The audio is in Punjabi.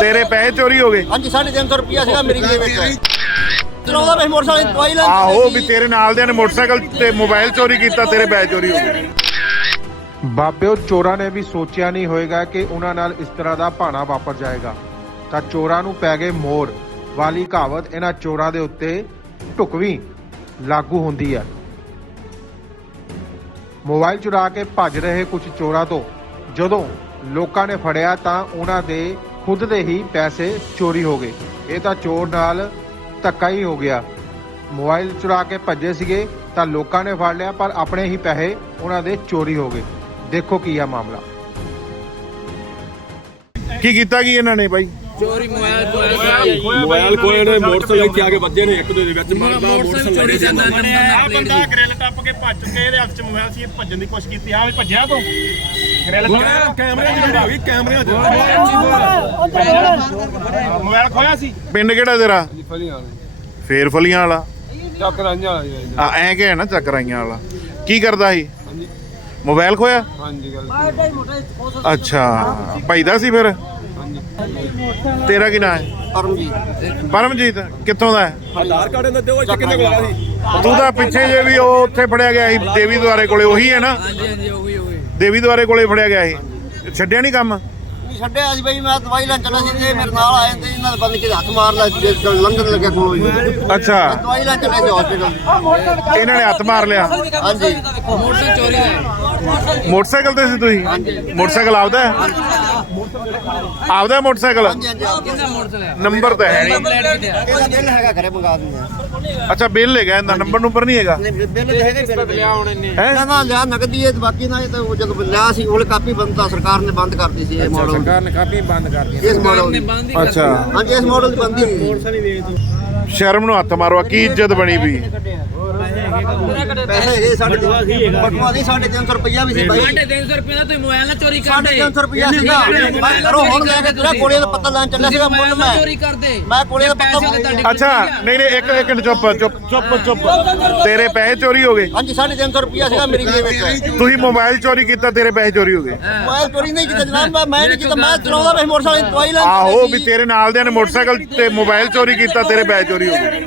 ਤੇਰੇ ਪੈਸੇ ਚੋਰੀ ਹੋ ਗਏ। ਹਾਂਜੀ 350 ਰੁਪਿਆ ਸੀਗਾ ਮੇਰੀ ਜੇਬ ਵਿੱਚ। ਚਲਾਉਂਦਾ ਮੈਂ ਮੋਟਰਸਾਈਕਲ ਦਵਾਈ ਲੈਣ ਆਹੋ ਵੀ ਤੇਰੇ ਨਾਲ ਦੇ ਨੇ ਮੋਟਰਸਾਈਕਲ ਤੇ ਮੋਬਾਈਲ ਚੋਰੀ ਕੀਤਾ ਤੇਰੇ ਪੈਸੇ ਚੋਰੀ ਹੋ ਗਏ। ਬਾਬਿਓ ਚੋਰਾਂ ਨੇ ਵੀ ਸੋਚਿਆ ਨਹੀਂ ਹੋਵੇਗਾ ਕਿ ਉਹਨਾਂ ਨਾਲ ਇਸ ਤਰ੍ਹਾਂ ਦਾ ਭਾਣਾ ਵਾਪਰ ਜਾਏਗਾ। ਤਾਂ ਚੋਰਾਂ ਨੂੰ ਪੈ ਗਏ ਮੋਰ। ਵਾਲੀ ਕਹਾਵਤ ਇਹਨਾਂ ਚੋਰਾਂ ਦੇ ਉੱਤੇ ਢੁਕਵੀਂ ਲਾਗੂ ਹੁੰਦੀ ਹੈ। ਮੋਬਾਈਲ ਚੁਰਾ ਕੇ ਭੱਜ ਰਹੇ ਕੁਝ ਚੋਰਾਂ ਤੋਂ। ਜਦੋਂ ਲੋਕਾਂ ਨੇ ਫੜਿਆ ਤਾਂ ਉਹਨਾਂ ਦੇ ਖੁਦ ਦੇ ਹੀ ਪੈਸੇ ਚੋਰੀ ਹੋ ਗਏ। ਇਹ ਤਾਂ ਚੋਰ ਨਾਲ ਧੱਕਾ ਹੀ ਹੋ ਗਿਆ। ਮੋਬਾਈਲ ਚੁਰਾ ਕੇ ਭੱਜੇ ਸੀਗੇ, ਤਾਂ ਲੋਕਾਂ ਨੇ ਫੜ ਲਿਆ, ਪਰ ਆਪਣੇ ਹੀ ਪੈਸੇ ਉਹਨਾਂ ਦੇ ਚੋਰੀ ਹੋ ਗਏ। ਦੇਖੋ ਕੀ ਆ ਮਾਮਲਾ। ਕੀ ਕੀਤਾ ਕੀ ਇਹਨਾਂ ਨੇ ਬਾਈ? ਚੋਰੀ ਮੋਬਾਈਲ ਚੋਰੀ ਮੋਬਾਈਲ ਕੋਏ ਨੇ ਮੋਟਰਸਾਈਕਲ ਕੇ ਆ ਕੇ ਵੱਜੇ ਨੇ ਇੱਕ ਦੇ ਵਿੱਚ ਮਰਦਾ ਮੋਟਰਸਾਈਕਲ ਚੋਰੀ ਜਾਂਦਾ ਆ ਬੰਦਾ ਗ੍ਰਿਲ ਟੱਪ ਕੇ ਭੱਜ ਚੁੱਕੇ ਇਹਦੇ ਹੱਥ 'ਚ ਮੋਬਾਈਲ ਸੀ ਇਹ ਭੱਜਣ ਦੀ ਕੋਸ਼ਿਸ਼ ਕੀਤੀ ਆ ਵੀ ਭੱਜਿਆ ਤੂੰ। ਗ੍ਰਿਲ ਕੈਮਰੇ ਦੀ ਵੀਡੀਓ ਵੀ ਕੈਮਰਿਆਂ 'ਚ। ਮੋਬਾਈਲ ਖੋਇਆ ਸੀ। ਪਿੰਡ ਕਿਹੜਾ ਤੇਰਾ? ਫਲੀਆਂ ਫੇਰ ਫਲੀਆਂ ਵਾਲਾ। ਚੱਕ ਰਾਂਝਾ ਆ ਐਂ ਕਿ ਨਾ ਚੱਕਰਾਈਆਂ ਵਾਲਾ। ਕੀ ਕਰਦਾ ਸੀ? ਹਾਂਜੀ। ਮੋਬਾਈਲ ਖੋਇਆ? ਹਾਂਜੀ ਗੱਲ ਅੱਛਾ ਭਈਦਾ ਸੀ ਫਿਰ? ਤੇਰਾ ਕੀ ਨਾਂ ਹੈ? ਪਰਮਜੀਤ। ਪਰਮਜੀਤ ਕਿੱਥੋਂ ਦਾ ਹੈ? ਆਧਾਰ ਕਾਰਡ ਇਹਨਾਂ ਦਿਓ ਕਿੰਨੇ ਕੋਲ ਸੀ? ਤੂੰ ਤਾਂ ਪਿੱਛੇ ਜੇ ਵੀ ਉਹ ਉੱਥੇ ਫੜਿਆ ਗਿਆ ਸੀ ਦੇਵੀ ਦੁਆਰੇ ਕੋਲੇ ਉਹੀ ਹੈ ਨਾ? ਹਾਂਜੀ ਹਾਂਜੀ ਉਹੀ ਉਹੀ। ਦੇਵੀ ਦੁਆਰੇ ਕੋਲੇ ਫੜਿਆ ਗਿਆ ਸੀ। ਛੱਡਿਆ ਨਹੀਂ ਕੰਮ? ਨਹੀਂ ਛੱਡਿਆ ਸੀ ਬਈ ਮੈਂ ਦਵਾਈ ਲੈਣ ਚੱਲਾ ਸੀ ਤੇ ਮੇਰੇ ਨਾਲ ਆਏ ਤੇ ਇਹਨਾਂ ਦੇ ਬੰਦ ਕੇ ਹੱਥ ਮਾਰ ਲਿਆ ਲੰਘਣ ਲੱਗਿਆ ਕੋਲੋਂ ਅੱਛਾ। ਦਵਾਈ ਲੈਣ ਚੱਲੇ ਸੀ ਹਸਪੀਟਲ ਇਹਨਾਂ ਨੇ ਹੱਥ ਮਾਰ ਲਿਆ। ਹਾਂਜੀ। ਮੋਟਰਸਾਈਕਲ ਚੋਰੀ ਦਾ ਹੈ। ਮੋਟਰਸਾਈਕਲ ਤੇ ਸੀ ਤੁਸੀਂ? ਮੋਟਰਸਾਈਕਲ ਆਪਦਾ ਹੈ? ਆਪਦਾ ਮੋਟਰਸਾਈਕਲ? ਮੋਟਰਸਾਈਕਲ ਨੰਬਰ ਤਾਂ ਹੈ ਨਹੀਂ ਇਹਦਾ ਬਿੱਲ ਹੈਗਾ ਘਰੇ ਮੰਗਾ ਦਿੰਦੇ ਆ। ਅੱਛਾ ਬਿੱਲ ਹੈਗਾ ਇਹਦਾ। ਨੰਬਰ ਨੰਬਰ ਨਹੀਂ ਹੈਗਾ? ਨਹੀਂ ਬਿੱਲ ਤੇ ਹੈਗਾ ਬਿੱਲ। ਲਿਆ ਹੁਣ ਇਹਨੇ। ਹੈ? ਨਾ ਨਾ ਲਿਆ ਨਗਦੀ ਹੈ ਤੇ ਬਾਕੀ ਨਾ ਇਹ ਤਾਂ ਉਹ ਜਦੋਂ ਲਿਆ ਸੀ ਉਹ ਕਾਪੀ ਬੰਦ ਤਾਂ ਸਰਕਾਰ ਨੇ ਬੰਦ ਕਰਤੀ ਸੀ ਇਹ ਮਾਡਲ ਸਰਕਾਰ ਨੇ ਕਾਪੀ ਬੰਦ ਕਰਤੀ ਇਸ ਮਾਡਲ ਨੇ ਦੀ। ਬੰਦ ਹੀ ਕਰ ਅੱਛਾ। ਹਾਂਜੀ ਇਸ ਮਾਡਲ ਦੀ ਬੰਦੀ ਸੀ ਸ਼ਰਮ ਨੂੰ ਹੱਥ ਮਾਰੋ ਕੀ ਇੱਜ਼ਤ ਬਣੀ ਵੀ। ਪੈਸੇ ਹੈਗੇ ਸਾਡੇ ਬਟੂਆ ਦੀ 350 ਰੁਪਈਆ ਵੀ ਸੀ ਬਾਈ। ਸਾਢੇ ਤਿੰਨ ਸੌ ਰੁਪਏ ਦਾ ਤੁਸੀਂ ਮੋਬਾਈਲ ਨਾਲ ਚੋਰੀ ਕਰਦੇ। 350 ਰੁਪਈਆ ਸੀਗਾ। ਮੈਂ ਘਰੋਂ ਹੁਣ ਲੈ ਕੇ ਤੇਰਾ ਕੋਲੇ ਦਾ ਪੱਤਾ ਲੈਣ ਚੱਲਿਆ ਸੀਗਾ ਮੁੱਲ ਮੈਂ। ਚੋਰੀ ਕਰਦੇ। ਮੈਂ ਕੋਲੇ ਦਾ ਪੱਤਾ ਪੈਸੇ ਤਾਂ ਤੁਹਾਡੇ ਅੱਛਾ ਨਹੀਂ ਨਹੀਂ ਇੱਕ ਇੱਕ ਮਿੰਟ ਚੁੱਪ ਚੁੱਪ ਚੁੱਪ ਚੁੱਪ। ਤੇਰੇ ਪੈਸੇ ਚੋਰੀ ਹੋ ਗਏ। ਹਾਂਜੀ 350 ਰੁਪਈਆ ਸੀਗਾ ਮੇਰੀ ਜੇਬ ਵਿੱਚ। ਤੁਸੀਂ ਮੋਬਾਈਲ ਚੋਰੀ ਕੀਤਾ ਤੇਰੇ ਪੈਸੇ ਚੋਰੀ ਹੋ ਗਏ। ਮੋਬਾਈਲ ਚੋਰੀ ਨਹੀਂ ਕੀਤਾ ਜਨਾਬ ਮੈਂ- ਮੈਂ ਨਹੀਂ ਕੀਤਾ ਮੈਂ ਚਲਾਉਂਦਾ ਮੈਂ ਮੋਟਰਸਾਈਕਲ ਦੀ ਦਵਾਈ ਲੈਣ ਆਹੋ ਵੀ ਤੇਰੇ ਨਾਲ ਦੇ ਨੇ ਮੋਟਰਸਾਈਕਲ ਤੇ ਮੋਬਾਈਲ ਚੋਰੀ ਕੀਤਾ ਤੇਰੇ ਪੈਸੇ ਚੋਰੀ ਹੋ ਗਏ।